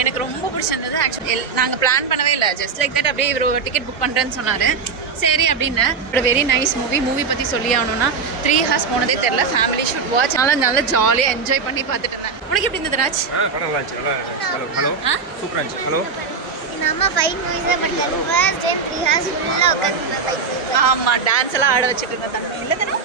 எனக்கு ரொம்ப பிடிச்சிருந்தது. ஆக்சுவலி நாங்கள் பிளான் பண்ணவே இல்லை, ஜஸ்ட் லைக் தட் அப்படியே இவர் டிக்கெட் புக் பண்ணுறேன்னு சொன்னார். சரி அப்படின்னு வெரி நைஸ் மூவி பற்றி சொல்லி ஆகணும்னா 3 hours போனதே தெரில. Family should watch. நல்லா ஜாலியாக என்ஜாய் பண்ணி பார்த்துட்டு இருந்தேன். உனக்கு எப்படி இருந்தது ராஜ்? சூப்பராக இருந்துச்சு. ஹலோ நம்ம ஃபைட் மூவிஸே பண்ணல. ஃபர்ஸ்ட் டைம் 3 hours ஃபுல்லாக உட்காந்து ஃபைட். ஆமாம், டான்ஸ் எல்லாம் ஆட வச்சுட்டு இருந்தேன். இல்லை தானே